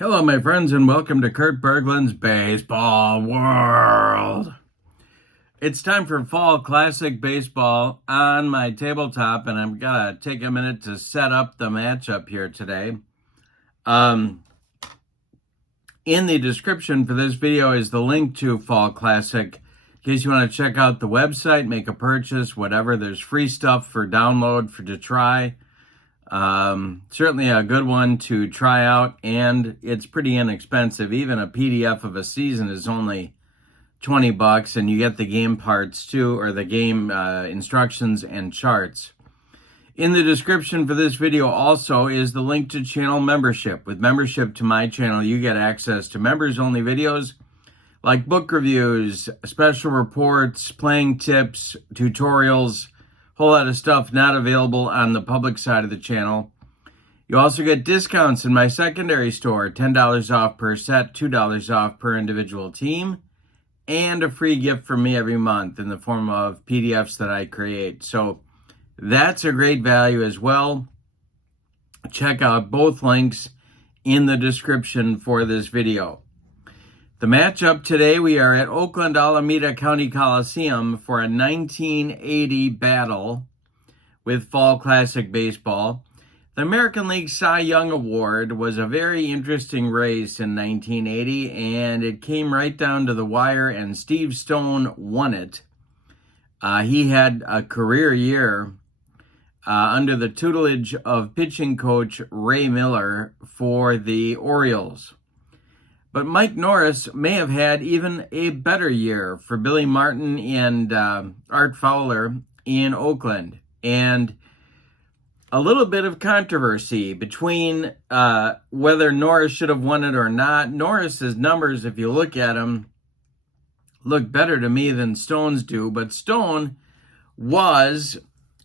Hello, my friends, and welcome to Kurt Berglund's Baseball World. It's time for Fall Classic Baseball on my tabletop, and I'm going to take a minute to set up the matchup here today. In the description for this video is the link to Fall Classic. In case you want to check out the website, make a purchase, whatever. There's free stuff for download to try. Certainly a good one to try out, and it's pretty inexpensive. Even a PDF of a season is only $20, and you get the game parts too, or the game instructions and charts. In the description for this video also is the link to channel membership. With membership to my channel, you get access to members-only videos like book reviews, special reports, playing tips, tutorials, whole lot of stuff not available on the public side of the channel. You also get discounts in my secondary store, $10 off per set, $2 off per individual team, and a free gift from me every month in the form of PDFs that I create. So that's a great value as well. Check out both links in the description for this video. The matchup today, we are at Oakland Alameda County Coliseum for a 1980 battle with Fall Classic Baseball. The American League Cy Young Award was a very interesting race in 1980, and it came right down to the wire, and Steve Stone won it. He had a career year under the tutelage of pitching coach Ray Miller for the Orioles. But Mike Norris may have had even a better year for Billy Martin and Art Fowler in Oakland. And a little bit of controversy between whether Norris should have won it or not. Norris's numbers, if you look at them, look better to me than Stone's do. But Stone was,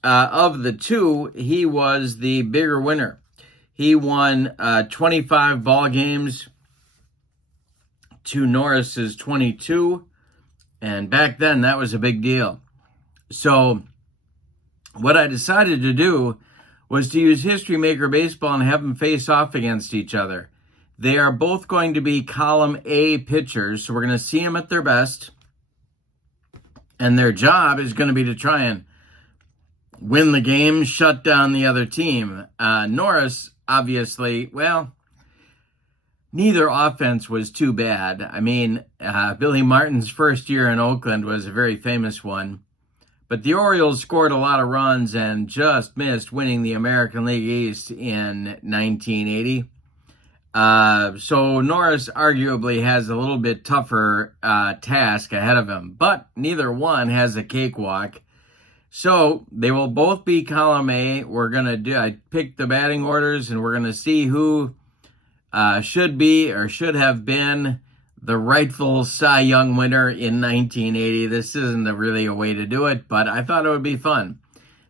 of the two, he was the bigger winner. He won 25 ball games to Norris's 22, and back then that was a big deal. So what I decided to do was to use History Maker Baseball and have them face off against each other. They are both going to be column A pitchers, so we're going to see them at their best, and their job is going to be to try and win the game, shut down the other team. Norris, obviously, well, neither offense was too bad. I mean, Billy Martin's first year in Oakland was a very famous one. But the Orioles scored a lot of runs and just missed winning the American League East in 1980. So Norris arguably has a little bit tougher task ahead of him. But neither one has a cakewalk. So they will both be column A. I picked the batting orders, and we're going to see who should be or should have been the rightful Cy Young winner in 1980. This isn't really a way to do it, but I thought it would be fun.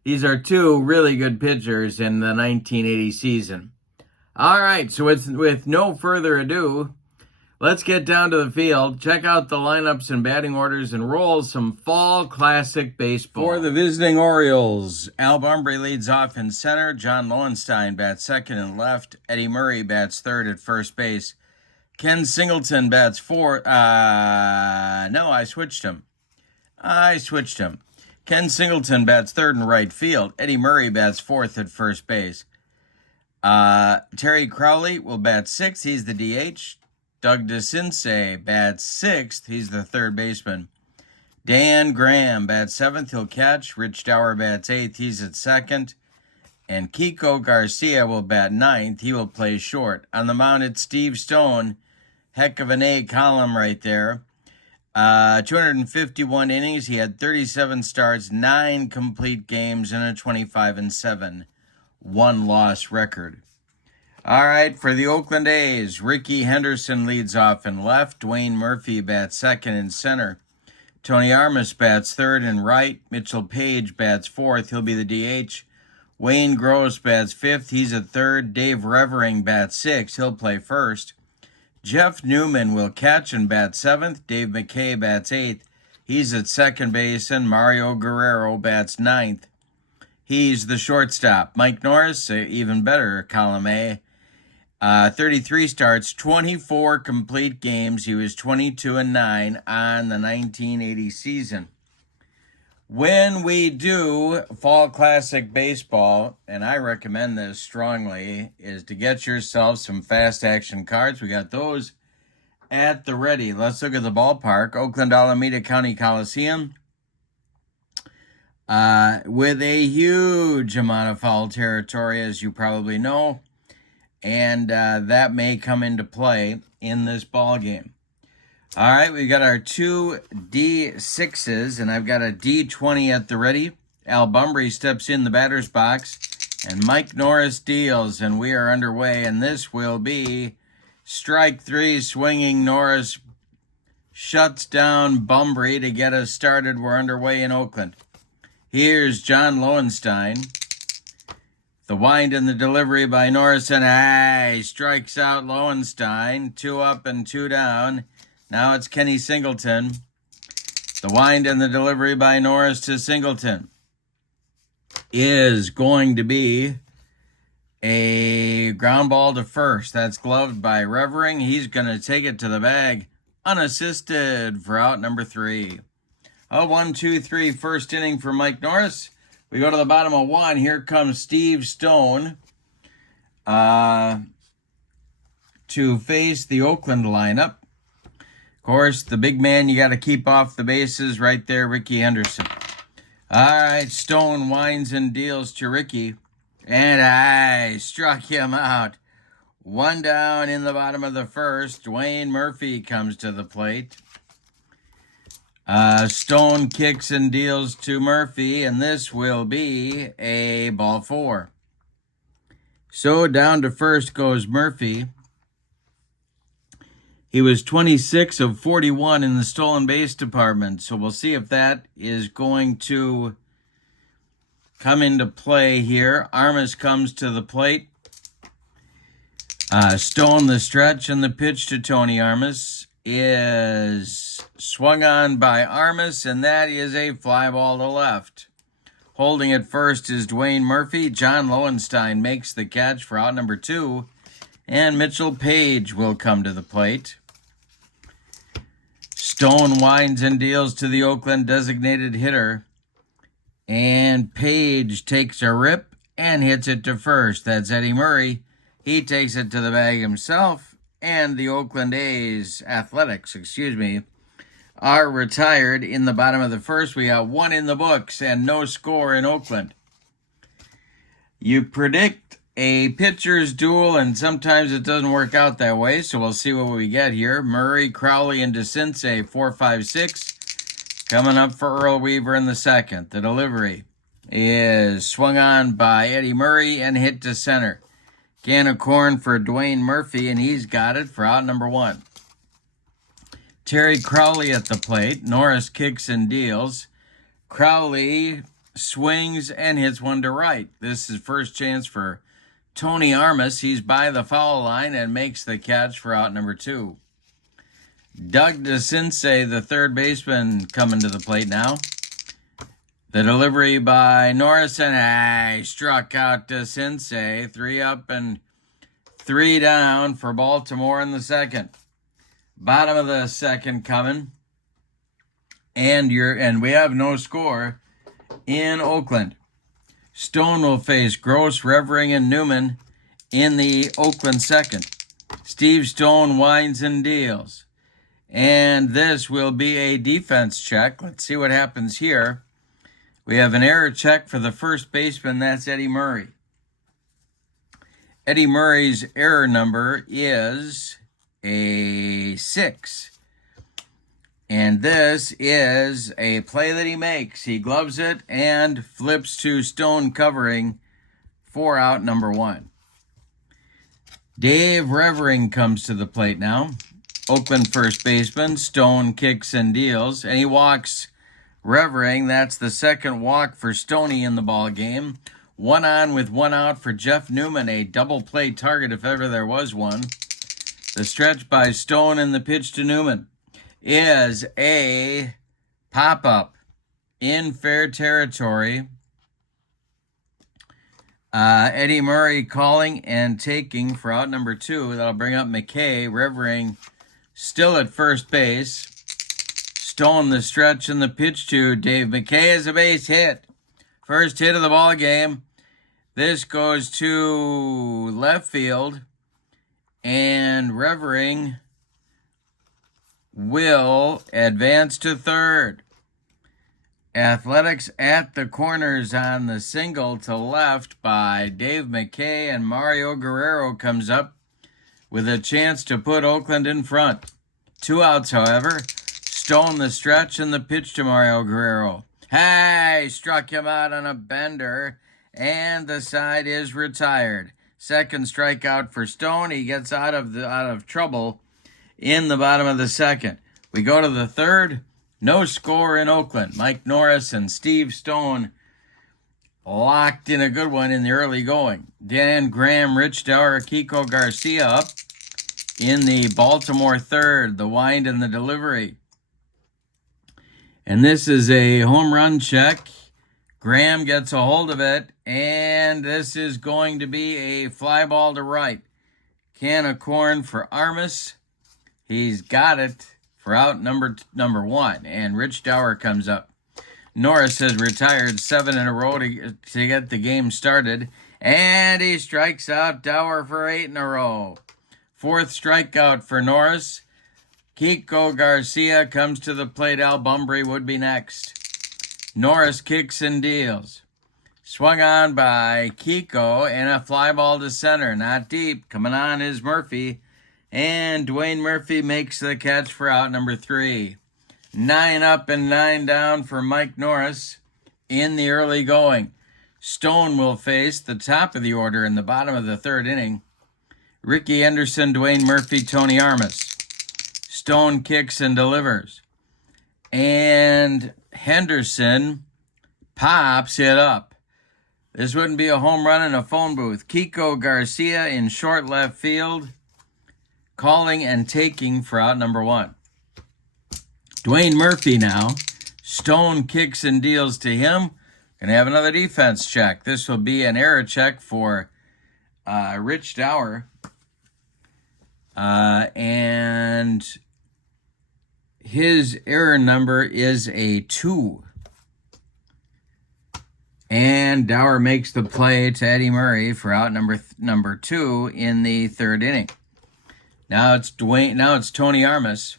These are two really good pitchers in the 1980 season. All right, so with no further ado, let's get down to the field, check out the lineups and batting orders, and roll some Fall Classic Baseball. For the visiting Orioles, Al Bumbry leads off in center. John Lowenstein bats second and left. Eddie Murray bats third at first base. Ken Singleton bats fourth. No, I switched him. Ken Singleton bats third in right field. Eddie Murray bats fourth at first base. Terry Crowley will bat sixth. He's the DH. Doug DeCinces bats sixth. He's the third baseman. Dan Graham bats seventh. He'll catch. Rich Dower bats eighth. He's at second. And Kiko Garcia will bat ninth. He will play short. On the mound, it's Steve Stone. Heck of an A column right there. 251 innings. He had 37 starts, 9 complete games, and a 25-7 one-loss record. All right, for the Oakland A's, Ricky Henderson leads off in left. Dwayne Murphy bats second in center. Tony Armas bats third and right. Mitchell Page bats fourth. He'll be the DH. Wayne Gross bats fifth. He's at third. Dave Revering bats sixth. He'll play first. Jeff Newman will catch and bat seventh. Dave McKay bats eighth. He's at second base. And Mario Guerrero bats ninth. He's the shortstop. Mike Norris, even better, column A. 33 starts, 24 complete games. He was 22-9 on the 1980 season. When we do Fall Classic Baseball, and I recommend this strongly, is to get yourself some fast action cards. We got those at the ready. Let's look at the ballpark. Oakland Alameda County Coliseum. With a huge amount of foul territory, as you probably know. And that may come into play in this ball game. All right, we got our two D6s, and I've got a D20 at the ready. Al Bumbry steps in the batter's box, and Mike Norris deals, and we are underway, and this will be strike three. Swinging Norris shuts down Bumbry to get us started. We're underway in Oakland. Here's John Lowenstein. The wind and the delivery by Norris, and strikes out Lowenstein. 2 up and 2 down. Now it's Kenny Singleton. The wind and the delivery by Norris to Singleton is going to be a ground ball to first. That's gloved by Revering. He's going to take it to the bag unassisted for out number 3. 1-2-3 first inning for Mike Norris. We go to the bottom of 1. Here comes Steve Stone to face the Oakland lineup. Of course, the big man you got to keep off the bases right there, Ricky Henderson. All right, Stone winds and deals to Ricky, and I struck him out. 1 down in the bottom of the first. Dwayne Murphy comes to the plate. Stone kicks and deals to Murphy, and this will be a ball 4. So down to first goes Murphy. He was 26 of 41 in the stolen base department, so we'll see if that is going to come into play here. Armas comes to the plate. Stone the stretch, and the pitch to Tony Armas is swung on by Armas, and that is a fly ball to left. Holding it first is Dwayne Murphy. John Lowenstein makes the catch for out number 2, and Mitchell Page will come to the plate. Stone winds and deals to the Oakland designated hitter, and Page takes a rip and hits it to first. That's Eddie Murray. He takes it to the bag himself, and the Oakland Athletics, are retired in the bottom of the first. We got 1 in the books and no score in Oakland. You predict a pitcher's duel, and sometimes it doesn't work out that way, so we'll see what we get here. Murray, Crowley, and DeCinces, 4-5-6. Coming up for Earl Weaver in the second. The delivery is swung on by Eddie Murray and hit to center. Can of corn for Dwayne Murphy, and he's got it for out number 1. Terry Crowley at the plate. Norris kicks and deals. Crowley swings and hits one to right. This is first chance for Tony Armas. He's by the foul line and makes the catch for out number 2. Doug DeCinces, the third baseman, coming to the plate now. The delivery by Norris, and struck out DeCinces. 3 up and 3 down for Baltimore in the second. Bottom of the second coming. And we have no score in Oakland. Stone will face Gross, Revering, and Newman in the Oakland second. Steve Stone winds and deals. And this will be a defense check. Let's see what happens here. We have an error check for the first baseman. That's Eddie Murray. Eddie Murray's error number is a 6. And this is a play that he makes. He gloves it and flips to Stone covering for out number 1. Dave Revering comes to the plate now. Oakland first baseman. Stone kicks and deals, and he walks Revering. That's the second walk for Stoney in the ball game. 1 on with 1 out for Jeff Newman, a double play target if ever there was one. The stretch by Stone and the pitch to Newman is a pop-up in fair territory. Eddie Murray calling and taking for out number 2. That'll bring up McKay. Revering still at first base. Stone the stretch and the pitch to Dave McKay is a base hit. First hit of the ball game. This goes to left field. And Revering will advance to third. Athletics at the corners on the single to left by Dave McKay, and Mario Guerrero comes up with a chance to put Oakland in front. 2 outs, however. Stone the stretch and the pitch to Mario Guerrero. Hey, struck him out on a bender, and the side is retired. Second strikeout for Stone. He gets out of trouble in the bottom of the second. We go to the third. No score in Oakland. Mike Norris and Steve Stone locked in a good one in the early going. Dan Graham, Rich Dauer, Kiko Garcia up in the Baltimore third. The wind and the delivery. And this is a home run check. Graham gets a hold of it, and this is going to be a fly ball to right. Can of corn for Armas. He's got it for out number 1, and Rich Dauer comes up. Norris has retired 7 in a row to get the game started, and he strikes out Dauer for 8 in a row. 4th strikeout for Norris. Kiko Garcia comes to the plate. Al Bumbry would be next. Norris kicks and deals. Swung on by Kiko, and a fly ball to center. Not deep. Coming on is Murphy. And Dwayne Murphy makes the catch for out number 3. 9 up and 9 down for Mike Norris in the early going. Stone will face the top of the order in the bottom of the third inning. Ricky Anderson, Dwayne Murphy, Tony Armas. Stone kicks and delivers. And Henderson pops it up. This wouldn't be a home run in a phone booth. Kiko Garcia in short left field, calling and taking for out number 1. Dwayne Murphy now. Stone kicks and deals to him. Going to have another defense check. This will be an error check for Rich Dauer. And his error number is a 2. And Dauer makes the play to Eddie Murray for out number 2 in the third inning. Now it's Tony Armas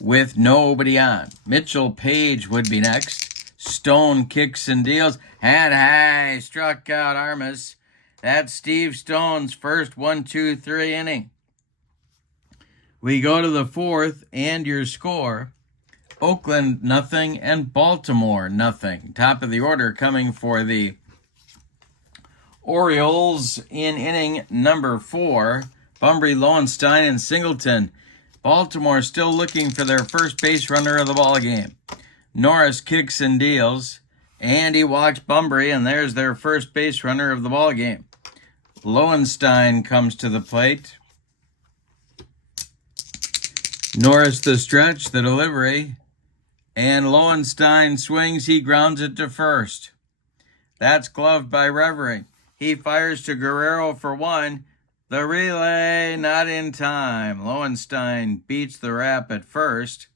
with nobody on. Mitchell Page would be next. Stone kicks and deals. And struck out Armas. That's Steve Stone's first 1-2-3 inning. We go to the fourth, and your score: Oakland nothing and Baltimore nothing. Top of the order coming for the Orioles in inning number 4. Bumbry, Lowenstein, and Singleton. Baltimore still looking for their first base runner of the ball game. Norris kicks and deals, and he walks Bumbry, and there's their first base runner of the ball game. Lowenstein comes to the plate. Norris the stretch, the delivery, and Lowenstein swings. He grounds it to first. That's gloved by Revering. He fires to Guerrero for 1. The relay not in time. Lowenstein beats the rap at first.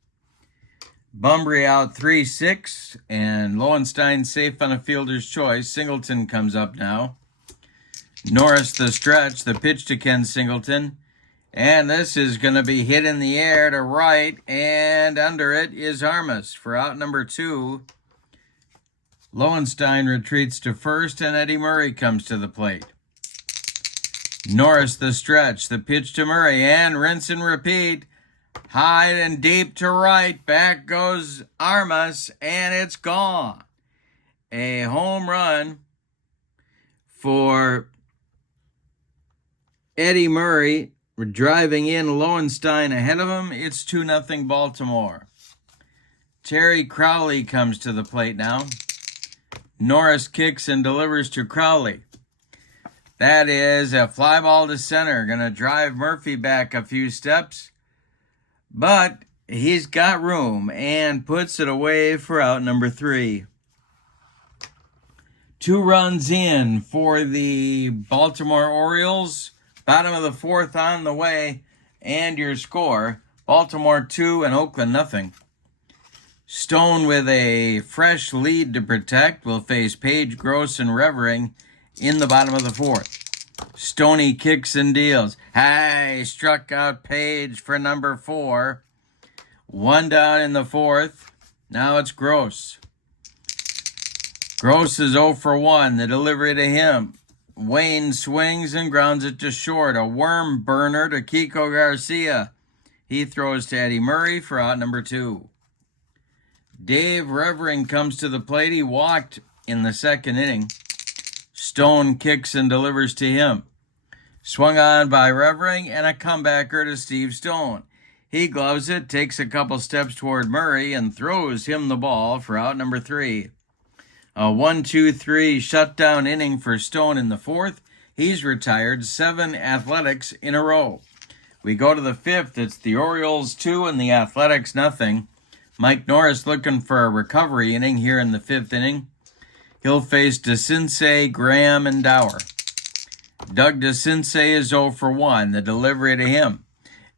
Bumbry out 3-6, and Lowenstein safe on a fielder's choice. Singleton comes up now. Norris the stretch, the pitch to Ken Singleton. And this is going to be hit in the air to right, and under it is Armas for out number 2. Lowenstein retreats to first, and Eddie Murray comes to the plate. Norris the stretch, the pitch to Murray, and rinse and repeat. High and deep to right. Back goes Armas, and it's gone. A home run for Eddie Murray. We're driving in Lowenstein ahead of him. It's 2-0 Baltimore. Terry Crowley comes to the plate now. Norris kicks and delivers to Crowley. That is a fly ball to center. Going to drive Murphy back a few steps. But he's got room and puts it away for out number 3. 2 runs in for the Baltimore Orioles. Bottom of the 4th on the way. And your score, Baltimore 2 and Oakland nothing. Stone with a fresh lead to protect will face Page, Gross, and Revering in the bottom of the 4th. Stoney kicks and deals. Hey, struck out Page for number 4. 1 down in the 4th. Now it's Gross. Gross is 0 for 1. The delivery to him. Wayne swings and grounds it to short. A worm burner to Kiko Garcia. He throws to Eddie Murray for out number 2. Dave Revering comes to the plate. He walked in the 2nd inning. Stone kicks and delivers to him. Swung on by Revering and a comebacker to Steve Stone. He gloves it, takes a couple steps toward Murray, and throws him the ball for out number 3. A 1-2-3 shutdown inning for Stone in the 4th. He's retired 7 Athletics in a row. We go to the 5th. It's the Orioles 2 and the Athletics nothing. Mike Norris looking for a recovery inning here in the 5th inning. He'll face DeCinces, Graham, and Dower. Doug DeCinces is 0 for 1. The delivery to him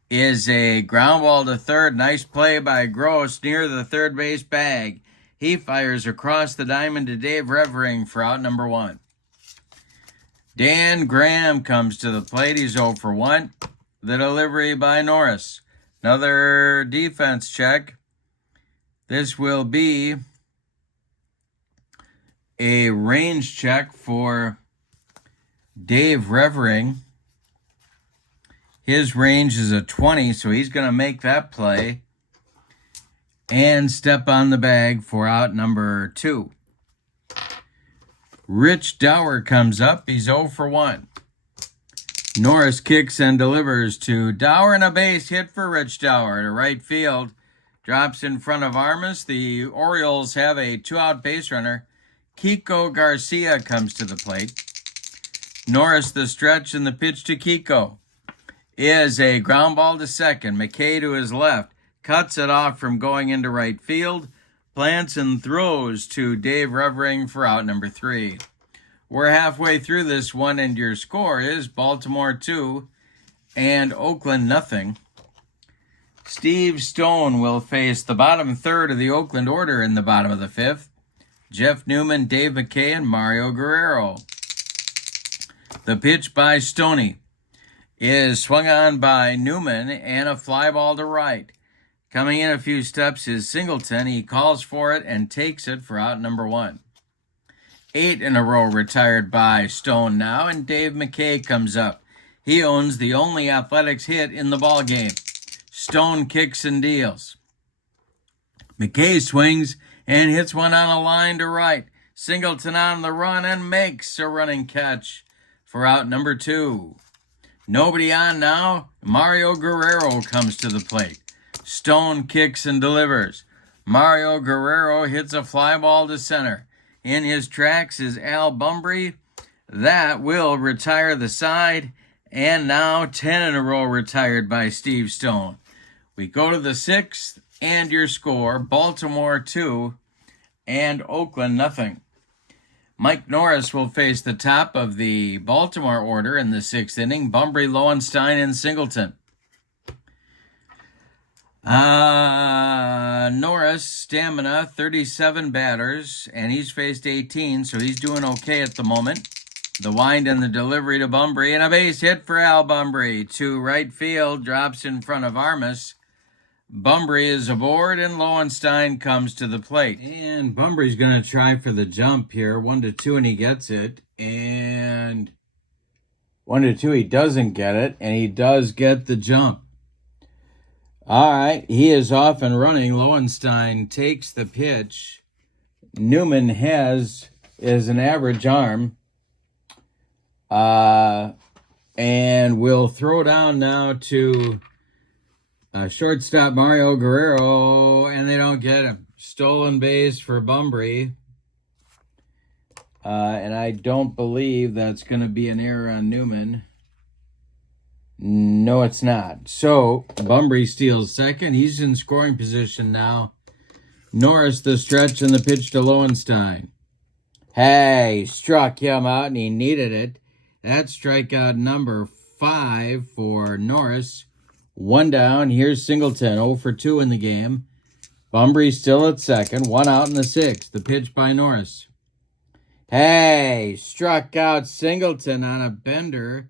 is a ground ball to third. Nice play by Gross near the third base bag. He fires across the diamond to Dave Revering for out number 1. Dan Graham comes to the plate. He's 0 for 1. The delivery by Norris. Another defense check. This will be a range check for Dave Revering. His range is a 20, so he's going to make that play and step on the bag for out number 2. Rich Dower comes up. He's 0 for 1. Norris kicks and delivers to Dower, and a base hit for Rich Dower to right field. Drops in front of Armas. The Orioles have a 2-out base runner. Kiko Garcia comes to the plate. Norris the stretch, and the pitch to Kiko is a ground ball to second. McKay to his left. Cuts it off from going into right field. Plants and throws to Dave Revering for out number 3. We're halfway through this one, and your score is Baltimore 2 and Oakland nothing. Steve Stone will face the bottom third of the Oakland order in the bottom of the 5th. Jeff Newman, Dave McKay, and Mario Guerrero. The pitch by Stoney is swung on by Newman and a fly ball to right. Coming in a few steps is Singleton. He calls for it and takes it for out number 1. 8 in a row retired by Stone now, and Dave McKay comes up. He owns the only Athletics hit in the ball game. Stone kicks and deals. McKay swings and hits one on a line to right. Singleton on the run and makes a running catch for out number 2. Nobody on now. Mario Guerrero comes to the plate. Stone kicks and delivers. Mario Guerrero hits a fly ball to center. In his tracks is Al Bumbry. That will retire the side. And now 10 in a row retired by Steve Stone. We go to the 6th, and your score, Baltimore 2 and Oakland nothing. Mike Norris will face the top of the Baltimore order in the 6th inning. Bumbry, Lowenstein, and Singleton. Norris, stamina, 37 batters, and he's faced 18, so he's doing okay at the moment. The wind and the delivery to Bumbry, and a base hit for Al Bumbry to right field, drops in front of Armas. Bumbry is aboard, and Lowenstein comes to the plate. And Bumbry's going to try for the jump here, 1-2, and he gets it. And 1-2, he doesn't get it, and he does get the jump. All right, he is off and running. Lowenstein takes the pitch. Newman is an average arm. And we'll throw down now to shortstop Mario Guerrero, and they don't get him. Stolen base for Bumbry. And I don't believe that's going to be an error on Newman. No, it's not. So, Bumbry steals second. He's in scoring position now. Norris the stretch and the pitch to Lowenstein. Hey, struck him out and he needed it. That's strikeout number 5 for Norris. 1 down. Here's Singleton, 0 for 2 in the game. Bunbury still at second. 1 out in the 6th. The pitch by Norris. Hey, struck out Singleton on a bender.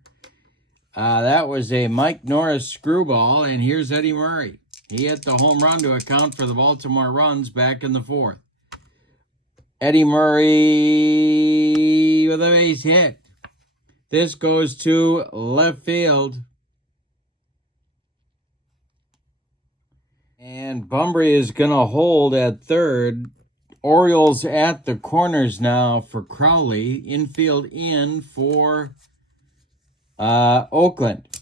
That was a Mike Norris screwball, and here's Eddie Murray. He hit the home run to account for the Baltimore runs back in the 4th. Eddie Murray with a base hit. This goes to left field. And Bunbury is going to hold at third. Orioles at the corners now for Crowley. Infield in for Oakland.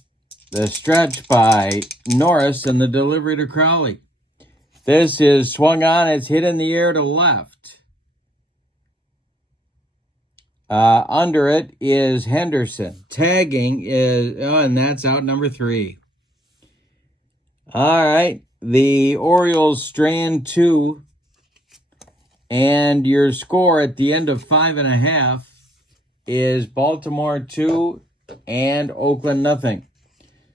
The stretch by Norris and the delivery to Crowley. This is swung on. It's hit in the air to left. Under it is Henderson. Tagging is, and that's out number 3. All right. The Orioles strand 2. And your score at the end of 5.5 is Baltimore 2 and Oakland nothing.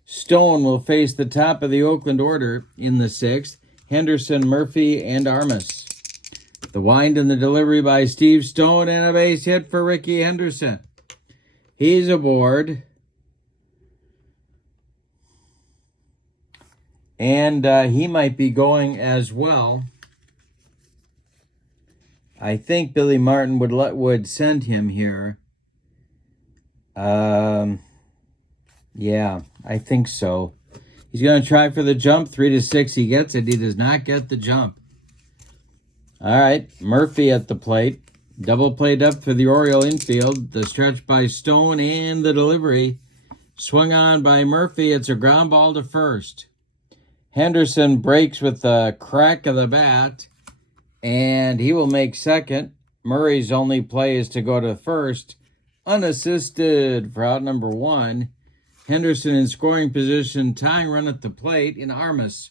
Stone will face the top of the Oakland order in the 6th. Henderson, Murphy, and Armas. The wind and the delivery by Steve Stone and a base hit for Ricky Henderson. He's aboard. And he might be going as well. I think Billy Martin would send him here. Yeah, I think so. He's going to try for the jump. 3-6. He gets it. He does not get the jump. All right. Murphy at the plate. Double play depth for the Oriole infield. The stretch by Stone and the delivery. Swung on by Murphy. It's a ground ball to first. Henderson breaks with the crack of the bat. And he will make second. Murray's only play is to go to first. Unassisted for out number 1. Henderson in scoring position, tying run at the plate in Armas.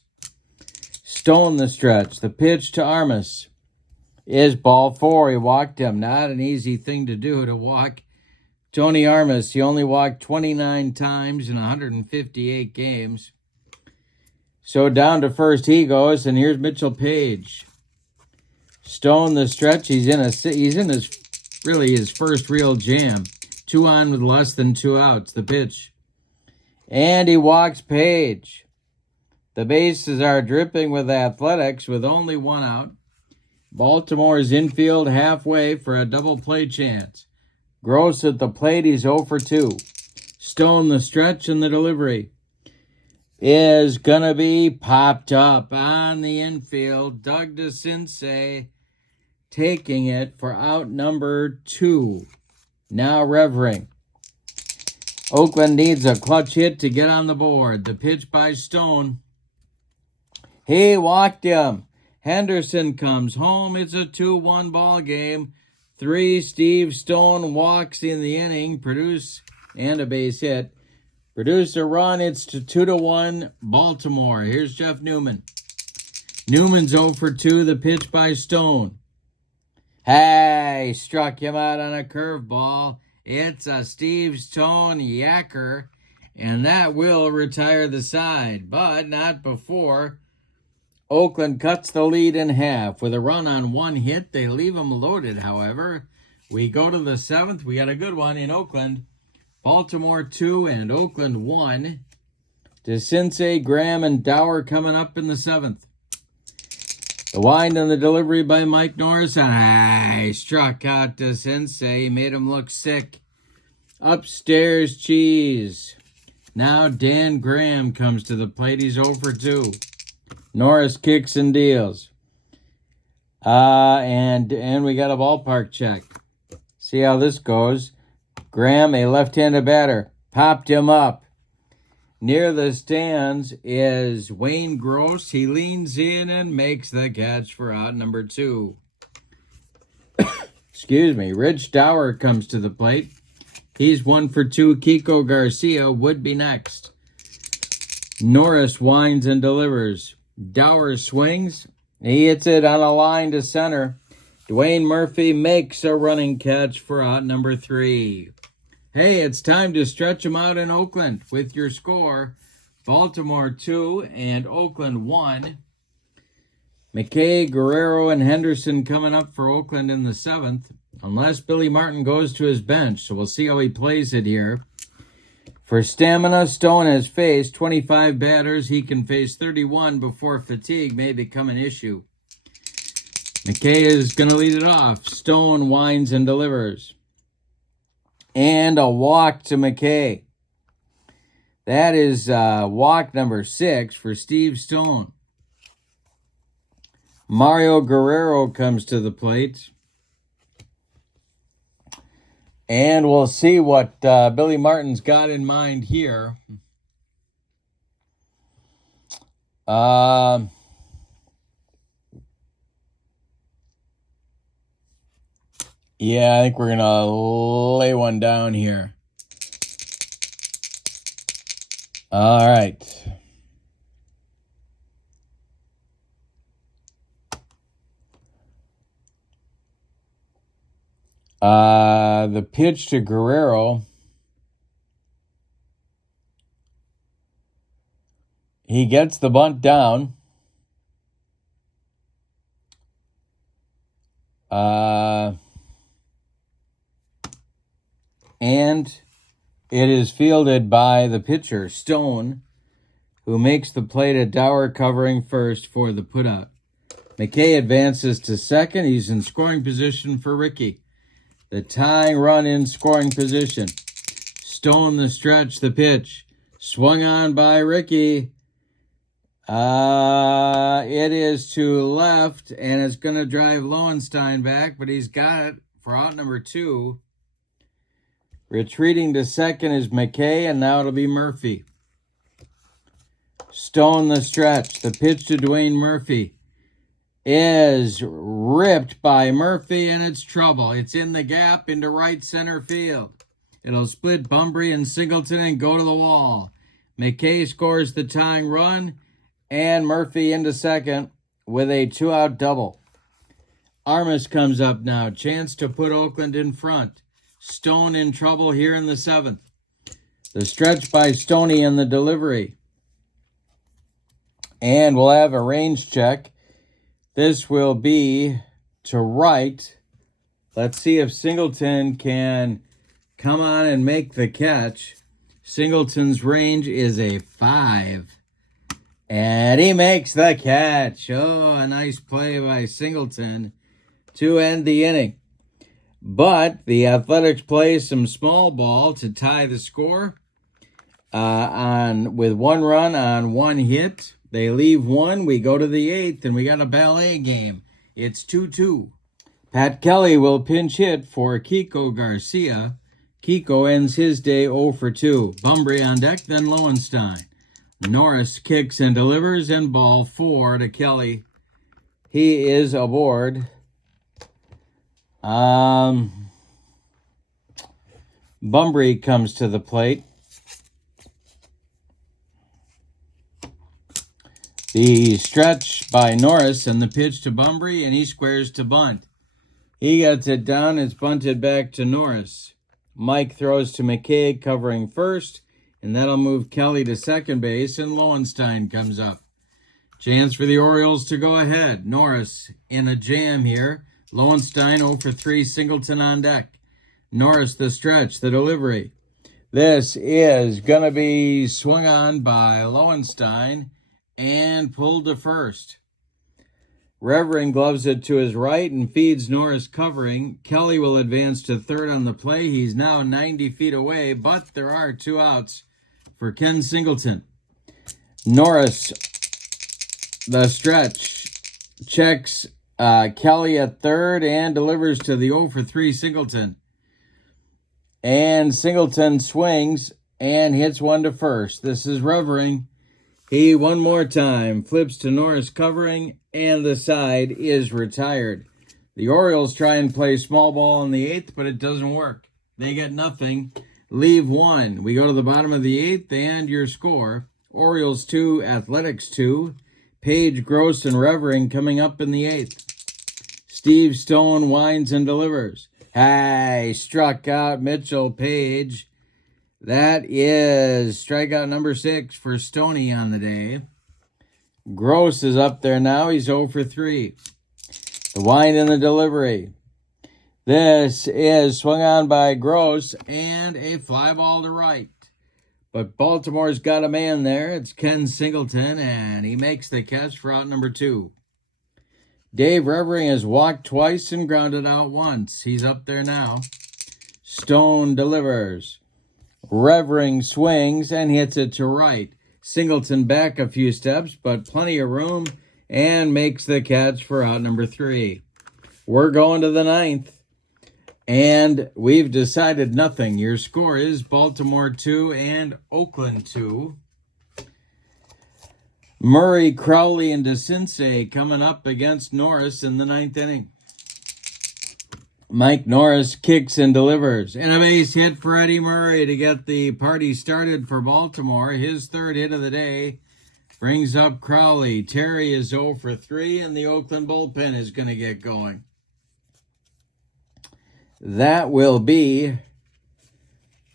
Stone the stretch. The pitch to Armas is ball 4. He walked him. Not an easy thing to do to walk Tony Armas. He only walked 29 times in 158 games. So down to first he goes, and here's Mitchell Page. Stone the stretch. He's in his first real jam. 2 on with less than 2 outs. The pitch. And he walks Page. The bases are dripping with athletics with only 1 out. Baltimore's infield halfway for a double play chance. Gross at the plate. He's 0 for 2. Stone the stretch and the delivery is going to be popped up on the infield. Doug DeCinces taking it for out number 2. Now revering. Oakland needs a clutch hit to get on the board. The pitch by Stone. He walked him. Henderson comes home. It's a 2-1 ball game. 3 Steve Stone walks in the inning. Produce and a base hit. Produce a run. It's to 2-1 Baltimore. Here's Jeff Newman. Newman's 0 for 2. The pitch by Stone. Hey, struck him out on a curveball. It's a Steve Stone yacker, and that will retire the side, but not before Oakland cuts the lead in half. With a run on 1 hit, they leave them loaded, however. We go to the 7th. We got a good one in Oakland. Baltimore 2 and Oakland 1. DeCinces, Graham, and Dower coming up in the 7th. The wind and the delivery by Mike Norris. And struck out DeCinces. He made him look sick. Upstairs cheese. Now Dan Graham comes to the plate. He's 0 for 2. Norris kicks and deals. And we got a ballpark check. See how this goes. Graham, a left-handed batter, popped him up. Near the stands is Wayne Gross. He leans in and makes the catch for out number 2. Excuse me. Rich Dower comes to the plate. He's 1 for 2. Kiko Garcia would be next. Norris winds and delivers. Dower swings. He hits it on a line to center. Dwayne Murphy makes a running catch for out number 3. Hey, it's time to stretch them out in Oakland with your score. Baltimore 2 and Oakland 1. McKay, Guerrero, and Henderson coming up for Oakland in the 7th. Unless Billy Martin goes to his bench, so we'll see how he plays it here. For stamina, Stone has faced 25 batters. He can face 31 before fatigue may become an issue. McKay is going to lead it off. Stone winds and delivers. And a walk to McKay. That is walk number 6 for Steve Stone. Mario Guerrero comes to the plate. And we'll see what Billy Martin's got in mind here. Yeah, I think we're going to lay one down here. All right. The pitch to Guerrero. He gets the bunt down. And it is fielded by the pitcher, Stone, who makes the play to Dower covering first for the putout. McKay advances to second. He's in scoring position for Ricky. The tying run in scoring position. Stone the stretch, the pitch. Swung on by Ricky. It is to left, and it's going to drive Lowenstein back, but he's got it for out number 2. Retreating to second is McKay, and now it'll be Murphy. Stone the stretch. The pitch to Dwayne Murphy is ripped by Murphy, and it's trouble. It's in the gap into right center field. It'll split Bunbury and Singleton and go to the wall. McKay scores the tying run, and Murphy into second with a 2-out double. Armas comes up now. Chance to put Oakland in front. Stone in trouble here in the 7th. The stretch by Stoney and the delivery. And we'll have a range check. This will be to right. Let's see if Singleton can come on and make the catch. Singleton's range is a 5. And he makes the catch. Oh, a nice play by Singleton to end the inning. But the Athletics play some small ball to tie the score with 1 run on 1 hit. They leave 1. We go to the 8th, and we got a ballet game. It's 2-2. Pat Kelly will pinch hit for Kiko Garcia. Kiko ends his day 0 for 2. Bunbury on deck, then Lowenstein. Norris kicks and delivers, and ball 4 to Kelly. He is aboard. Bunbury comes to the plate. The stretch by Norris and the pitch to Bunbury, and he squares to bunt. He gets it down. It's bunted back to Norris. Mike throws to McKay covering first, and that'll move Kelly to second base, and Lowenstein comes up. Chance for the Orioles to go ahead. Norris in a jam here. Lowenstein 0 for 3, Singleton on deck. Norris the stretch, the delivery. This is going to be swung on by Lowenstein and pulled to first. Reverend gloves it to his right and feeds Norris covering. Kelly will advance to third on the play. He's now 90 feet away, but there are 2 outs for Ken Singleton. Norris, the stretch, checks Kelly at third and delivers to the 0 for 3 Singleton. And Singleton swings and hits one to first. This is Revering. He, one more time, flips to Norris covering, and the side is retired. The Orioles try and play small ball in the 8th, but it doesn't work. They get nothing. Leave 1. We go to the bottom of the 8th, and your score. Orioles 2, Athletics 2. Page, Gross, and Revering coming up in the 8th. Steve Stone winds and delivers. Hey, struck out Mitchell Page. That is strikeout number 6 for Stoney on the day. Gross is up there now. He's 0 for 3. The wind and the delivery. This is swung on by Gross and a fly ball to right. But Baltimore's got a man there. It's Ken Singleton, and he makes the catch for out number 2. Dave Revering has walked twice and grounded out once. He's up there now. Stone delivers. Revering swings and hits it to right. Singleton back a few steps, but plenty of room, and makes the catch for out number 3. We're going to the 9th, and we've decided nothing. Your score is Baltimore 2 and Oakland 2. Murray, Crowley, and DeCinces coming up against Norris in the 9th inning. Mike Norris kicks and delivers. And a base hit for Eddie Murray to get the party started for Baltimore. His 3rd hit of the day brings up Crowley. Terry is 0 for 3, and the Oakland bullpen is going to get going. That will be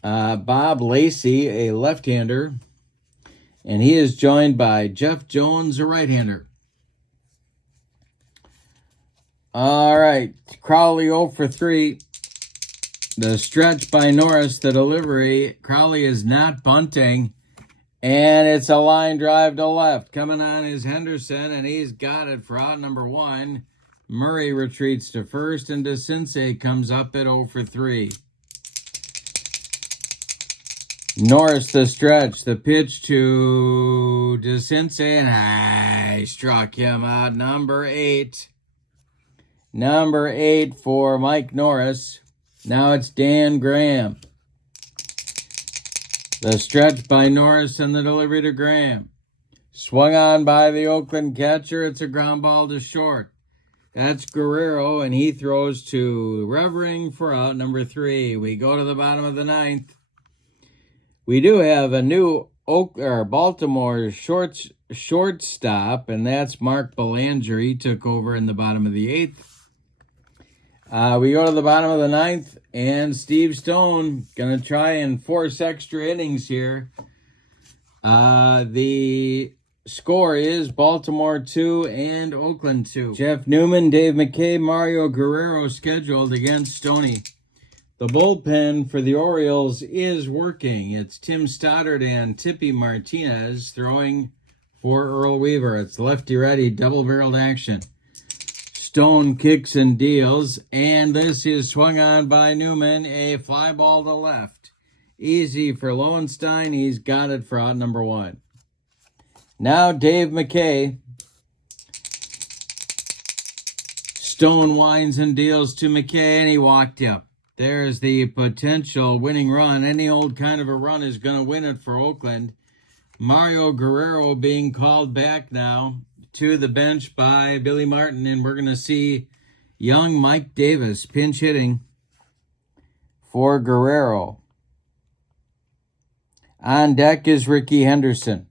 Bob Lacey, a left-hander, and he is joined by Jeff Jones, a right-hander. All right, Crowley 0 for 3. The stretch by Norris, the delivery. Crowley is not bunting, and it's a line drive to left. Coming on is Henderson, and he's got it for out number 1. Murray retreats to first, and DeCinces comes up at 0 for 3. Norris the stretch, the pitch to DeCinces, and I struck him out. Number 8. Number 8 for Mike Norris. Now it's Dan Graham. The stretch by Norris and the delivery to Graham. Swung on by the Oakland catcher. It's a ground ball to short. That's Guerrero, and he throws to Revering for out number 3. We go to the bottom of the 9th. We do have a new Baltimore shortstop, and that's Mark Belanger. He took over in the bottom of the 8th. We go to the bottom of the 9th, and Steve Stone going to try and force extra innings here. The score is Baltimore 2 and Oakland 2. Jeff Newman, Dave McKay, Mario Guerrero scheduled against Stoney. The bullpen for the Orioles is working. It's Tim Stoddard and Tippy Martinez throwing for Earl Weaver. It's lefty-righty, double-barreled action. Stone kicks and deals, and this is swung on by Newman, a fly ball to left. Easy for Lowenstein. He's got it for out number 1. Now Dave McKay. Stone winds and deals to McKay, and he walked up. There's the potential winning run. Any old kind of a run is going to win it for Oakland. Mario Guerrero being called back now to the bench by Billy Martin, and we're going to see young Mike Davis pinch hitting for Guerrero. On deck is Ricky Henderson.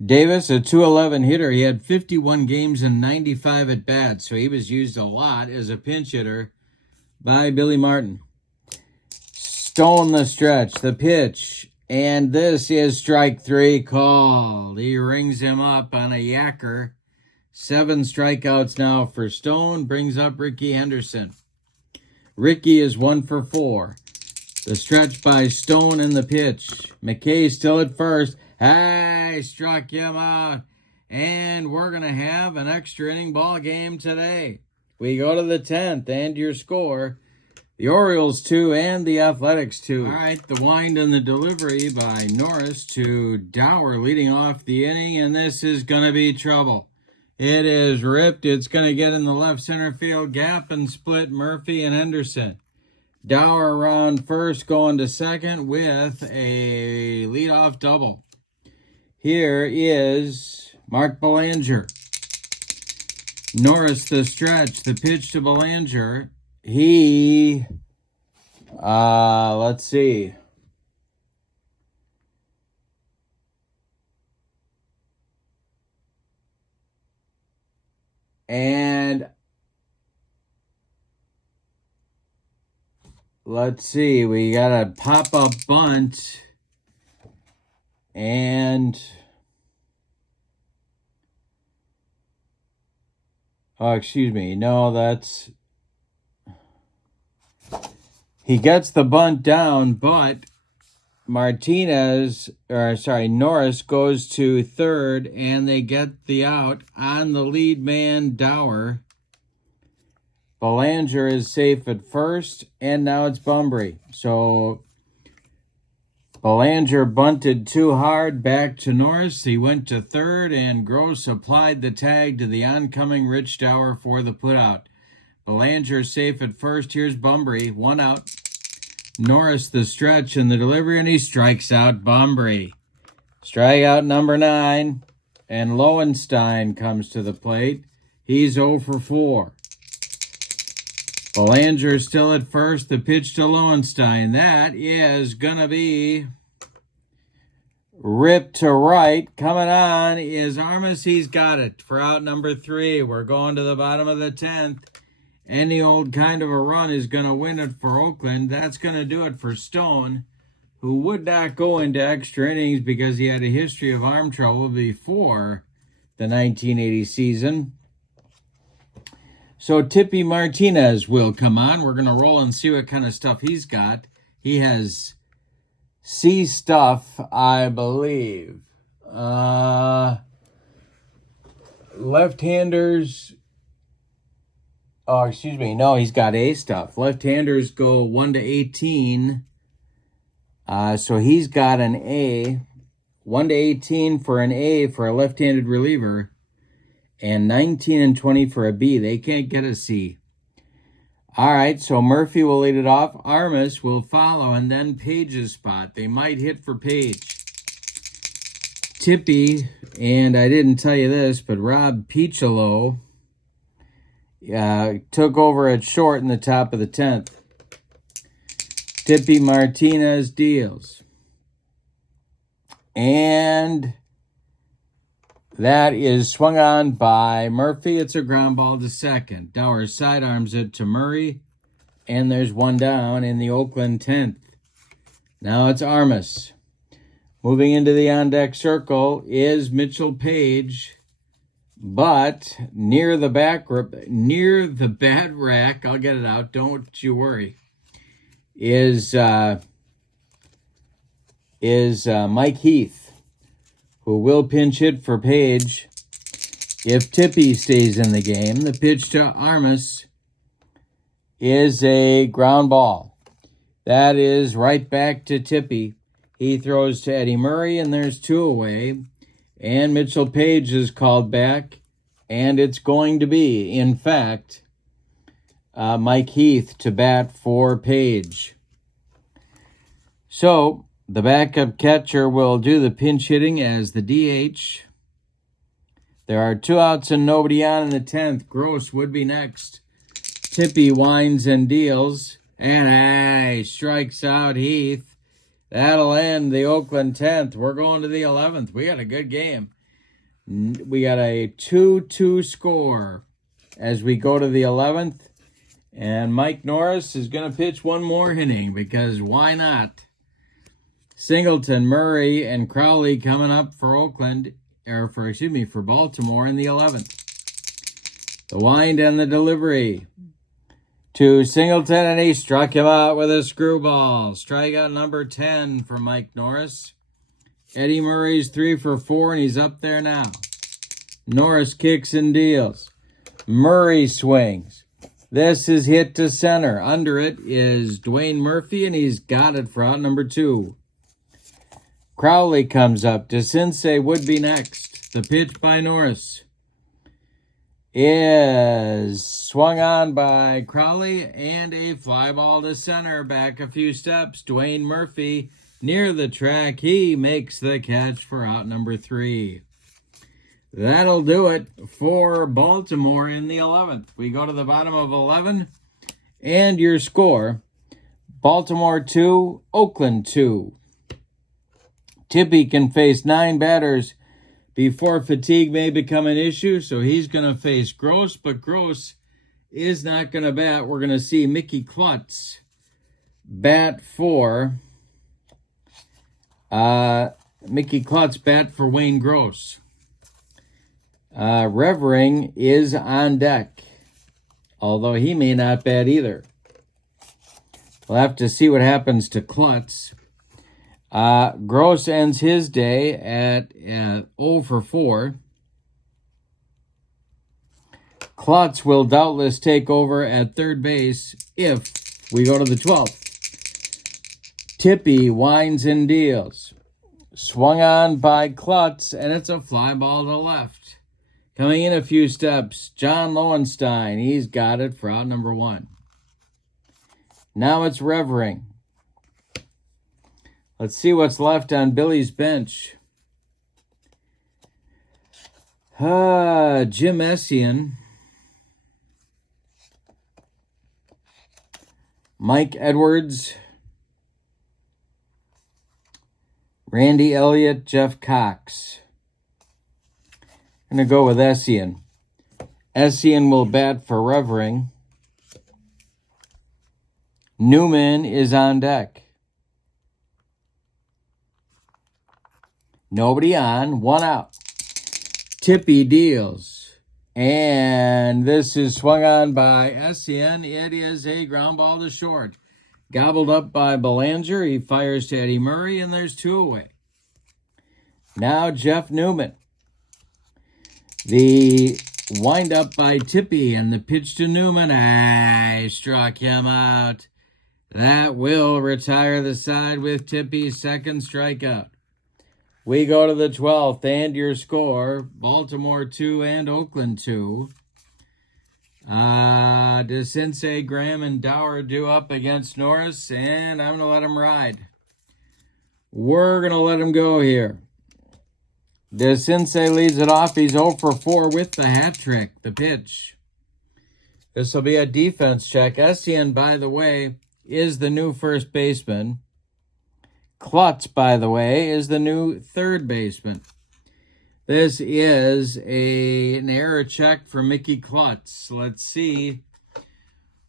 Davis, a .211 hitter. He had 51 games and 95 at-bats, so he was used a lot as a pinch hitter by Billy Martin. Stone the stretch, the pitch, and this is strike 3 called. He rings him up on a yacker. 7 strikeouts now for Stone, brings up Ricky Henderson. Ricky is 1 for 4. The stretch by Stone and the pitch. McKay still at first. Hey, struck him out. And we're going to have an extra inning ball game today. We go to the 10th, and your score, the Orioles 2 and the Athletics 2. All right, the wind and the delivery by Norris to Dower leading off the inning, and this is going to be trouble. It is ripped. It's going to get in the left center field gap and split Murphy and Henderson. Dower around first, going to second with a leadoff double. Here is Mark Belanger. Norris the stretch, the pitch to Belanger. He, let's see. And let's see, we got a pop-up bunt. And oh, excuse me. No, that's... He gets the bunt down, but Norris goes to third, and they get the out on the lead man, Dower. Belanger is safe at first, and now it's Bunbury. So Belanger bunted too hard back to Norris. He went to third, and Gross applied the tag to the oncoming Rich Dower for the putout. Belanger safe at first. Here's Bunbury, one out. Norris the stretch and the delivery, and he strikes out Bunbury. Strikeout number 9, and Lowenstein comes to the plate. He's 0 for 4. Belanger still at first. The pitch to Lowenstein. That is going to be ripped to right. Coming on is Armas. He's got it for out number 3. We're going to the bottom of the 10th. Any old kind of a run is going to win it for Oakland. That's going to do it for Stone, who would not go into extra innings because he had a history of arm trouble before the 1980 season. So Tippy Martinez will come on. We're going to roll and see what kind of stuff he's got. He has C stuff, I believe. Left-handers... Oh, excuse me. No, he's got A stuff. Left-handers go 1 to 18. So he's got an A. 1 to 18 for an A for a left-handed reliever. And 19 and 20 for a B. They can't get a C. All right, so Murphy will lead it off. Armas will follow, and then Page's spot. They might hit for Page. Tippy, and I didn't tell you this, but Rob Piccolo took over at short in the top of the 10th. Tippy Martinez deals. And that is swung on by Murphy. It's a ground ball to second. Dower sidearms it to Murray. And there's one down in the Oakland 10th. Now it's Armas. Moving into the on-deck circle is Mitchell Page. But near the bat rack, I'll get it out, don't you worry, is Mike Heath, who will pinch hit for Page if Tippy stays in the game. The pitch to Armas is a ground ball. That is right back to Tippy. He throws to Eddie Murray, and there's 2 away. And Mitchell Page is called back, and it's going to be, in fact, Mike Heath to bat for Page. So the backup catcher will do the pinch hitting as the DH. There are 2 outs and nobody on in the 10th. Gross would be next. Tippy winds and deals, and strikes out Heath. That'll end the Oakland 10th. We're going to the 11th. We got a good game. We got a 2-2 score as we go to the 11th. And Mike Norris is going to pitch one more inning because why not? Singleton, Murray, and Crowley coming up for for Baltimore in the 11th. The wind and the delivery to Singleton, and he struck him out with a screwball. Strikeout number 10 for Mike Norris. Eddie Murray's 3 for 4, and he's up there now. Norris kicks and deals. Murray swings. This is hit to center. Under it is Dwayne Murphy, and he's got it for out number 2. Crowley comes up. DeCinces would be next. The pitch by Norris is swung on by Crowley, and a fly ball to center. Back a few steps. Dwayne Murphy near the track. He makes the catch for out number 3. That'll do it for Baltimore in the 11th. We go to the bottom of 11, and your score, Baltimore 2, Oakland 2. Tippy can face 9 batters. before fatigue may become an issue. So he's going to face Gross, but Gross is not going to bat. We're going to see Mickey Klutz bat for Wayne Gross. Revering is on deck, although he may not bat either. We'll have to see what happens to Klutz. Gross ends his day at 0 for 4. Klutz will doubtless take over at third base if we go to the 12th. Tippy winds and deals. Swung on by Klutz, and it's a fly ball to left. Coming in a few steps, John Lowenstein. He's got it for out number 1. Now it's Revering. Let's see what's left on Billy's bench. Jim Essien. Mike Edwards. Randy Elliott, Jeff Cox. I'm going to go with Essien. Essien will bat for Revering. Newman is on deck. Nobody on, 1 out. Tippy deals. And this is swung on by Essien. It is a ground ball to short. Gobbled up by Belanger. He fires to Eddie Murray, and there's 2 away. Now Jeff Newman. The wind up by Tippy, and the pitch to Newman. I struck him out. That will retire the side with Tippy's second strikeout. We go to the 12th, and your score, Baltimore 2 and Oakland 2. DeCinces, Graham, and Dower due up against Norris, and I'm going to let him ride. We're going to let him go here. DeCinces leads it off. He's 0 for 4 with the hat trick, the pitch. This will be a defense check. Essien, by the way, is the new first baseman. Klutz, by the way, is the new third baseman. This is an error check for Mickey Klutz. Let's see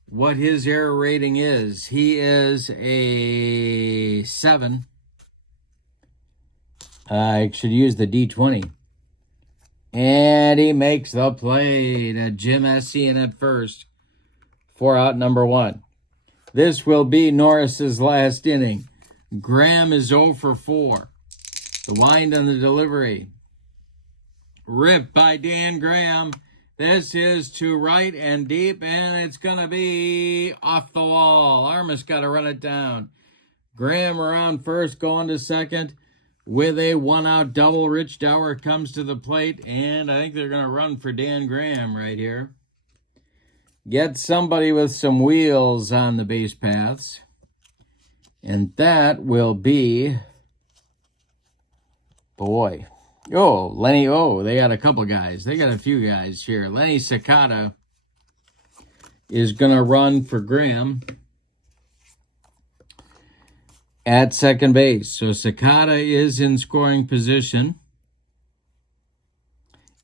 what his error rating is. He is a 7. I should use the D20. And he makes the play to Jim Essien at first for out number 1. This will be Norris's last inning. Graham is 0 for 4. The wind on the delivery. Ripped by Dan Graham. This is to right and deep, and it's going to be off the wall. Armas got to run it down. Graham around first, going to second with a 1-out double. Rich Dower comes to the plate, and I think they're going to run for Dan Graham right here. Get somebody with some wheels on the base paths. And that will be, Lenny. They got a couple guys. They got a few guys here. Lenny Sakata is going to run for Graham at second base. So Sakata is in scoring position.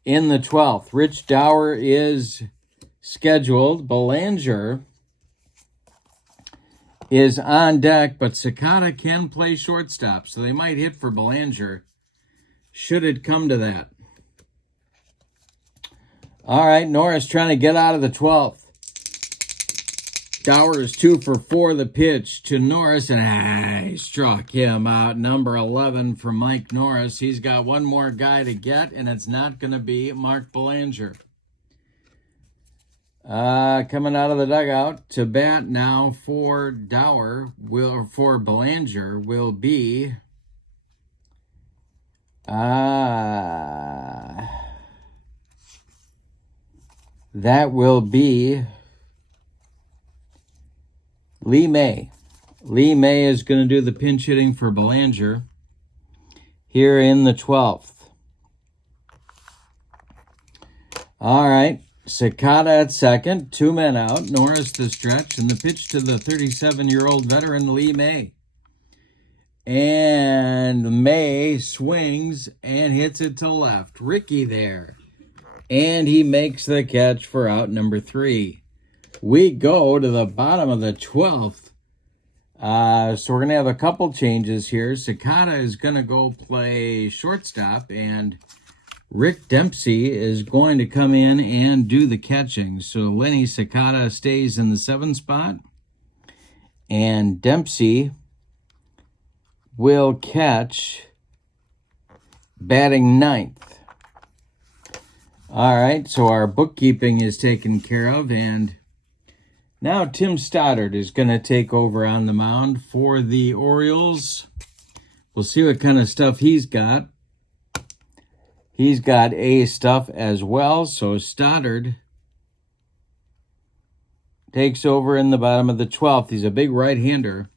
In the 12th, Rich Dower is scheduled. Belanger is on deck, but Sakata can play shortstop, so they might hit for Belanger should it come to that. All right, Norris trying to get out of the 12th. Dower is 2 for 4. The pitch to Norris, and he struck him out. Number 11 for Mike Norris. He's got one more guy to get, and it's not going to be Mark Belanger. Coming out of the dugout to bat now for Belanger will be that will be Lee May. Lee May is going to do the pinch hitting for Belanger here in the 12th. All right. Sakata at second, 2 men out. Norris the stretch, and the pitch to the 37-year-old veteran Lee May. And May swings and hits it to left. Ricky there. And he makes the catch for out number 3. We go to the bottom of the 12th. So we're going to have a couple changes here. Sakata is going to go play shortstop, and Rick Dempsey is going to come in and do the catching. So Lenny Sakata stays in the 7th spot, and Dempsey will catch batting 9th. All right, so our bookkeeping is taken care of, and now Tim Stoddard is going to take over on the mound for the Orioles. We'll see what kind of stuff he's got. He's got A stuff as well, so Stoddard takes over in the bottom of the 12th. He's a big right-hander.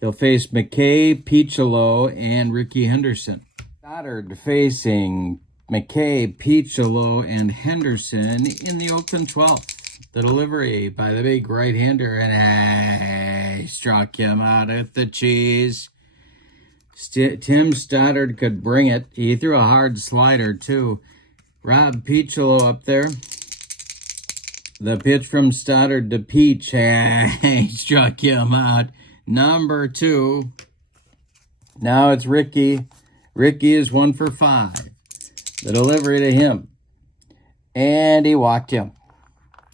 He'll face McKay, Piccolo, and Ricky Henderson. Stoddard facing McKay, Piccolo, and Henderson in the Oakland 12th. The delivery by the big right-hander, and he struck him out at the cheese. Tim Stoddard could bring it. He threw a hard slider, too. Rob Piccolo up there. The pitch from Stoddard to Peach. He struck him out. Number 2. Now it's Ricky. Ricky is 1 for 5. The delivery to him. And he walked him.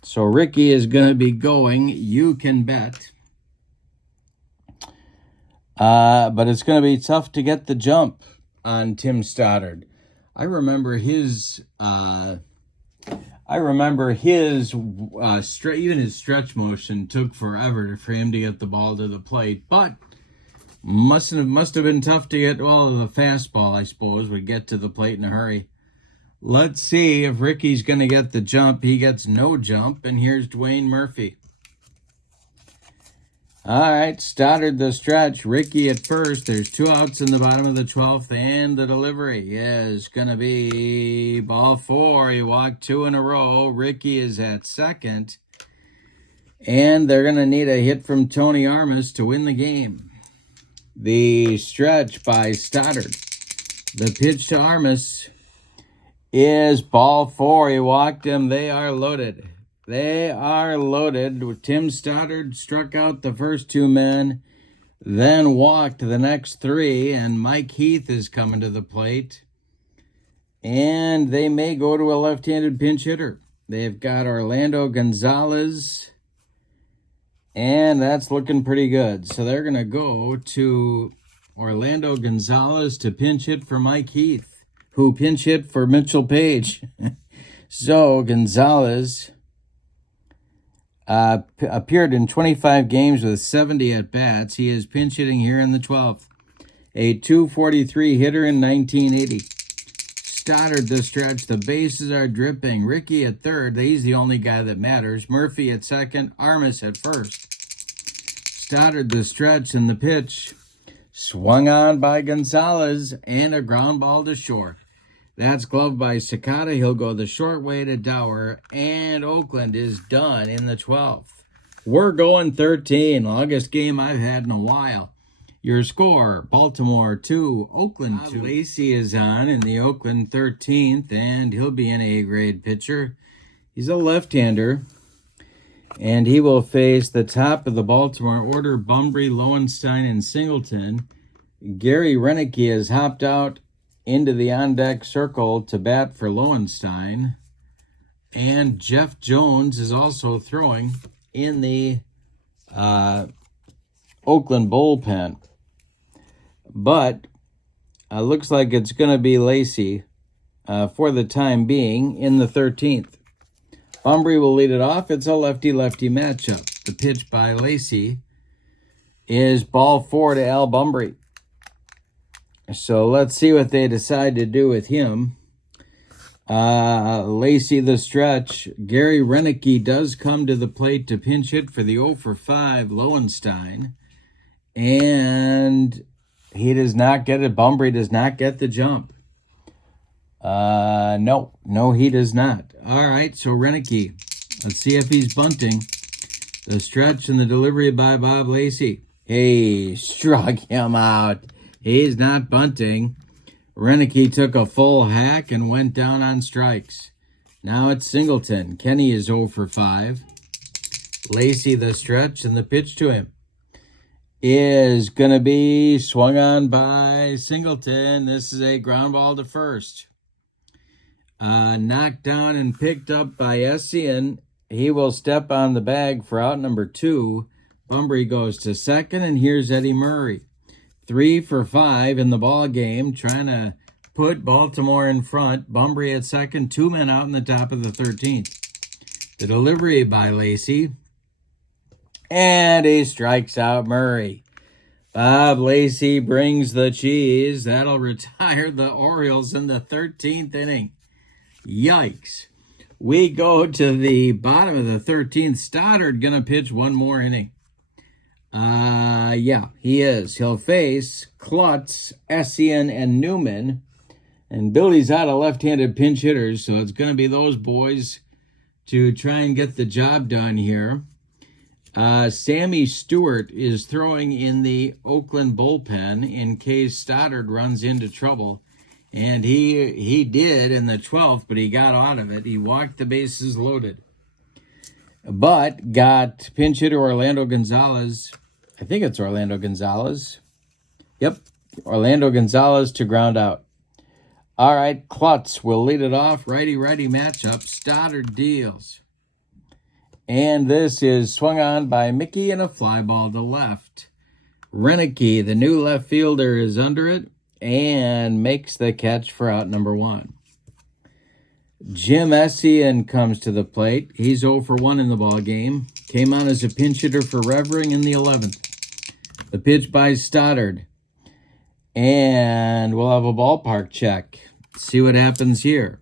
So Ricky is going to be going, you can bet. But it's going to be tough to get the jump on Tim Stoddard. I remember his even his stretch motion took forever for him to get the ball to the plate. But must have been tough to get, well, the fastball, I suppose, would get to the plate in a hurry. Let's see if Ricky's going to get the jump. He gets no jump, and here's Dwayne Murphy. All right, Stoddard the stretch. Ricky at first. There's 2 outs in the bottom of the 12th, and the delivery is going to be ball 4. He walked 2 in a row. Ricky is at second, and they're going to need a hit from Tony Armas to win the game. The stretch by Stoddard. The pitch to Armas is ball 4. He walked him. They are loaded. They are loaded. Tim Stoddard struck out the first 2 men, then walked the next 3, and Mike Heath is coming to the plate. And they may go to a left-handed pinch hitter. They've got Orlando Gonzalez, and that's looking pretty good. So they're going to go to Orlando Gonzalez to pinch hit for Mike Heath, who pinch hit for Mitchell Page. So Gonzalez appeared in 25 games with 70 at-bats. He is pinch hitting here in the 12th. A .243 hitter in 1980. Stoddard the stretch. The bases are dripping. Ricky at third. He's the only guy that matters. Murphy at second. Armas at first. Stoddard the stretch, and the pitch swung on by Gonzalez, and a ground ball to short. That's gloved by Sakata. He'll go the short way to Dower, and Oakland is done in the 12th. We're going 13. Longest game I've had in a while. Your score, Baltimore 2, Oakland 2. Lacey is on in the Oakland 13th, and he'll be an A-grade pitcher. He's a left-hander, and he will face the top of the Baltimore order, Bunbury, Lowenstein, and Singleton. Gary Renicky has hopped out into the on-deck circle to bat for Lowenstein. And Jeff Jones is also throwing in the Oakland bullpen. But looks like it's going to be Lacey for the time being in the 13th. Bunbury will lead it off. It's a lefty-lefty matchup. The pitch by Lacey is ball 4 to Al Bunbury. So let's see what they decide to do with him. Lacey the stretch. Gary Renicky does come to the plate to pinch hit for the 0 for 5 Lowenstein. And he does not get it. Bunbury does not get the jump. No, he does not. All right, so Renicky. Let's see if he's bunting. The stretch and the delivery by Bob Lacey. Hey, struck him out. He's not bunting. Renicky took a full hack and went down on strikes. Now it's Singleton. Kenny is 0 for 5. Lacy the stretch, and the pitch to him is going to be swung on by Singleton. This is a ground ball to first. Knocked down and picked up by Essien. He will step on the bag for out number 2. Bunbury goes to second, and here's Eddie Murray. 3 for 5 in the ball game, trying to put Baltimore in front. Bunbury at second, 2 men out in the top of the 13th. The delivery by Lacy. And he strikes out Murray. Bob Lacy brings the cheese. That'll retire the Orioles in the 13th inning. Yikes. We go to the bottom of the 13th. Stoddard going to pitch one more inning. Yeah, he is. He'll face Klutz, Essien, and Newman. And Billy's out of left-handed pinch hitters, so it's going to be those boys to try and get the job done here. Sammy Stewart is throwing in the Oakland bullpen in case Stoddard runs into trouble. And he did in the 12th, but he got out of it. He walked the bases loaded. But got pinch hitter Orlando Gonzalez. I think it's Orlando Gonzalez. Yep, Orlando Gonzalez to ground out. All right, Klutz will lead it off. Righty-righty matchup. Stoddard deals. And this is swung on by Mickey and a fly ball to left. Renicky, the new left fielder, is under it and makes the catch for out number 1. Jim Essien comes to the plate. He's 0 for 1 in the ball game. Came on as a pinch hitter for Revering in the 11th. The pitch by Stoddard. And we'll have a ballpark check. See what happens here.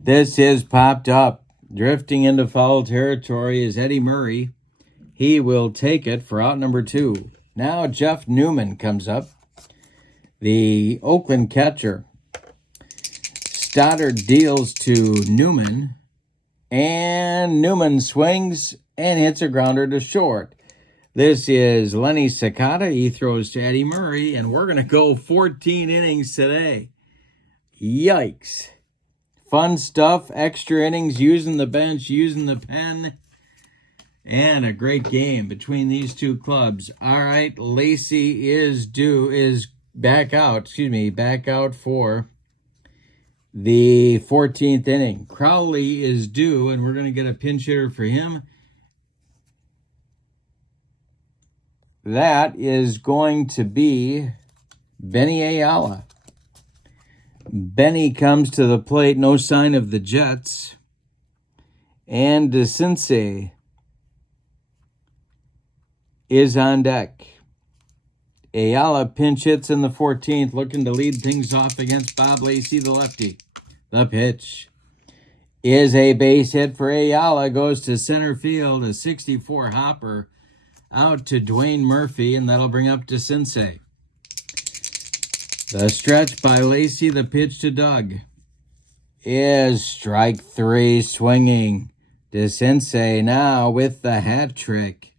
This is popped up. Drifting into foul territory is Eddie Murray. He will take it for out number 2. Now Jeff Newman comes up. The Oakland catcher. Stoddard deals to Newman. And Newman swings and hits a grounder to short. This is Lenny Sakata. He throws to Eddie Murray, and we're going to go 14 innings today. Yikes. Fun stuff, extra innings, using the bench, using the pen, and a great game between these two clubs. All right, Lacy is back out for the 14th inning. Crowley is due, and we're going to get a pinch hitter for him. That is going to be Benny Ayala. Benny comes to the plate, no sign of the Jets. And DeCinces is on deck. Ayala pinch hits in the 14th, looking to lead things off against Bob Lacy, the lefty. The pitch is a base hit for Ayala, goes to center field, a 64 hopper out to Dwayne Murphy, and that'll bring up DeCinces. The stretch by Lacy, the pitch to Doug, is strike 3 swinging. DeCinces now with the hat trick.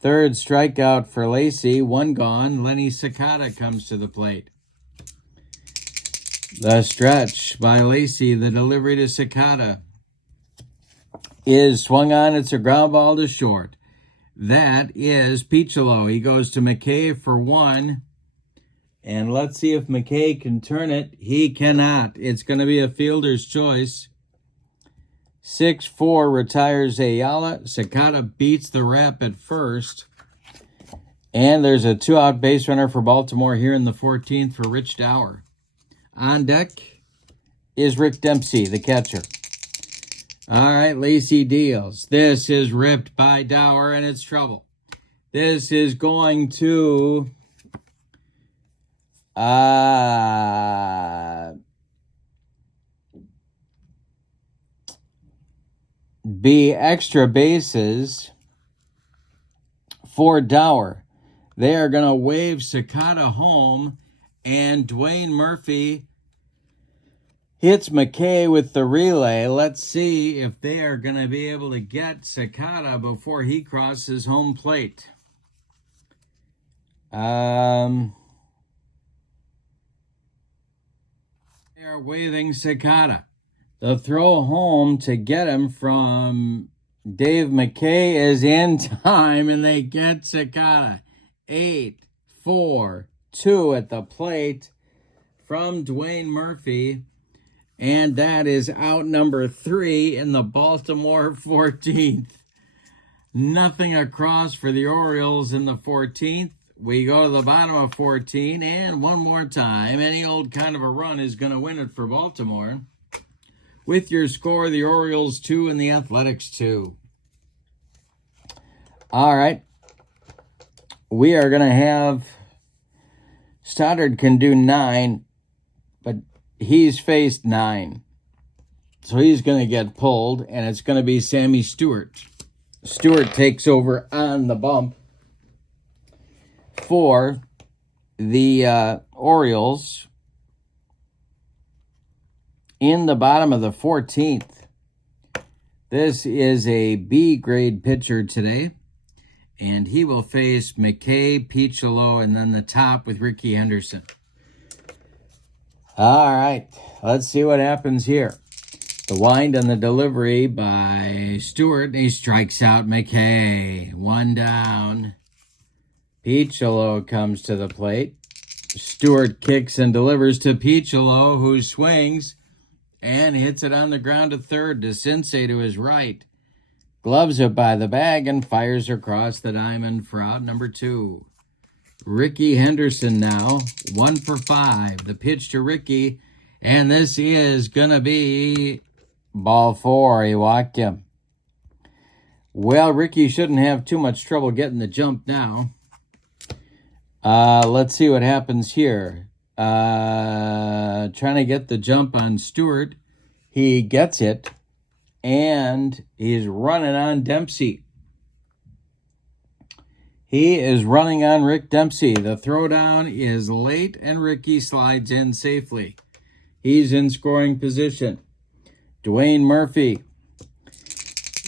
Third strikeout for Lacy, 1 gone. Lenny Sakata comes to the plate. The stretch by Lacy, the delivery to Sakata, is swung on. It's a ground ball to short. That is Piccolo. He goes to McKay for 1. And let's see if McKay can turn it. He cannot. It's going to be a fielder's choice. 6-4 retires Ayala. Sakata beats the rep at first. And there's a 2-out base runner for Baltimore here in the 14th for Rich Dower. On deck is Rick Dempsey, the catcher. All right, Lacy deals. This is ripped by Dower, and it's trouble. This is going to be extra bases for Dower. They are going to wave Sakata home, and Dwayne Murphy hits McKay with the relay. Let's see if they are going to be able to get Sakata before he crosses home plate. They are waving Cicada. The throw home to get him from Dave McKay is in time, and they get Cicada. 8-4-2 at the plate from Dwayne Murphy. And that is out number 3 in the Baltimore 14th. Nothing across for the Orioles in the 14th. We go to the bottom of 14, and one more time, any old kind of a run is going to win it for Baltimore. With your score, the Orioles 2 and the Athletics 2. All right. We are going to have Stoddard can do 9, but he's faced 9. So he's going to get pulled, and it's going to be Sammy Stewart. Stewart takes over on the bump for the Orioles in the bottom of the 14th. This is a B grade pitcher today, and he will face McKay, Piccolo, and then the top with Ricky Henderson. All right, let's see what happens here. The wind on the delivery by Stewart. He strikes out McKay. 1 down. Piccolo comes to the plate. Stewart kicks and delivers to Piccolo, who swings and hits it on the ground to third. To Sensei to his right. Gloves it by the bag and fires across the diamond for out number 2. Ricky Henderson now, 1 for 5. The pitch to Ricky, and this is going to be ball 4. He walked him. Well, Ricky shouldn't have too much trouble getting the jump now. Let's see what happens here. Trying to get the jump on Stewart. He gets it, and he's running on Dempsey. He is running on Rick Dempsey. The throwdown is late, and Ricky slides in safely. He's in scoring position. Dwayne Murphy.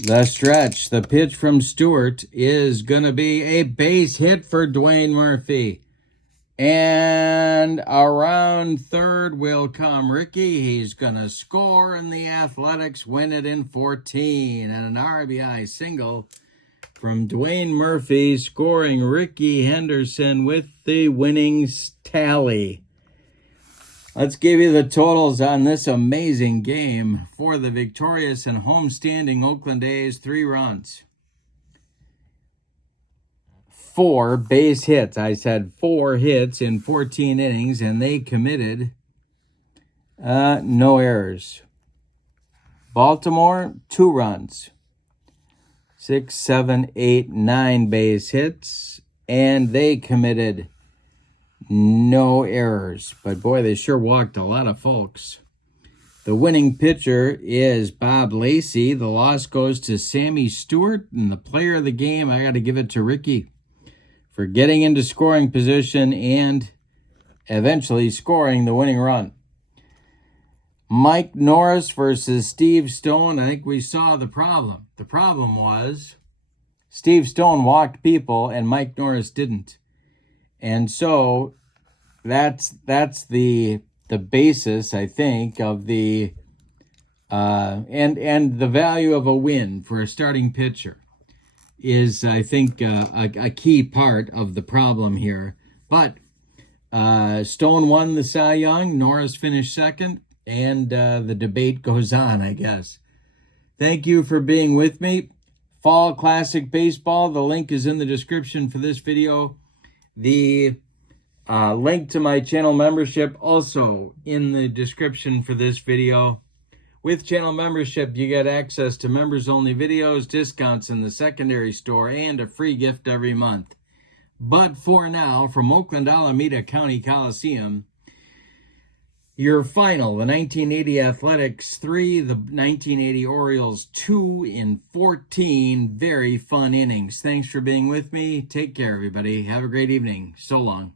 The stretch. The pitch from Stewart is going to be a base hit for Dwayne Murphy. And around third will come Ricky. He's going to score, and the Athletics win it in 14. And an RBI single from Dwayne Murphy, scoring Ricky Henderson with the winning tally. Let's give you the totals on this amazing game. For the victorious and homestanding Oakland A's, 3 runs. 4 base hits. I said 4 hits in 14 innings, and they committed no errors. Baltimore, 2 runs. 6, 7, 8, 9 base hits, and they committed no errors. But boy, they sure walked a lot of folks. The winning pitcher is Bob Lacey. The loss goes to Sammy Stewart, and the player of the game, I got to give it to Ricky for getting into scoring position and eventually scoring the winning run. Mike Norris versus Steve Stone. I think we saw the problem. The problem was Steve Stone walked people and Mike Norris didn't. And so that's the basis, I think, of the and the value of a win for a starting pitcher is, I think, a key part of the problem here. But Stone won the Cy Young, Norris finished second, and the debate goes on, I guess. Thank you for being with me. Fall Classic Baseball, the link is in the description for this video. The link to my channel membership also in the description for this video. With channel membership, you get access to members-only videos, discounts in the secondary store, and a free gift every month. But for now, from Oakland Alameda County Coliseum, your final, the 1980 Athletics 3, the 1980 Orioles 2 in 14 very fun innings. Thanks for being with me. Take care, everybody. Have a great evening. So long.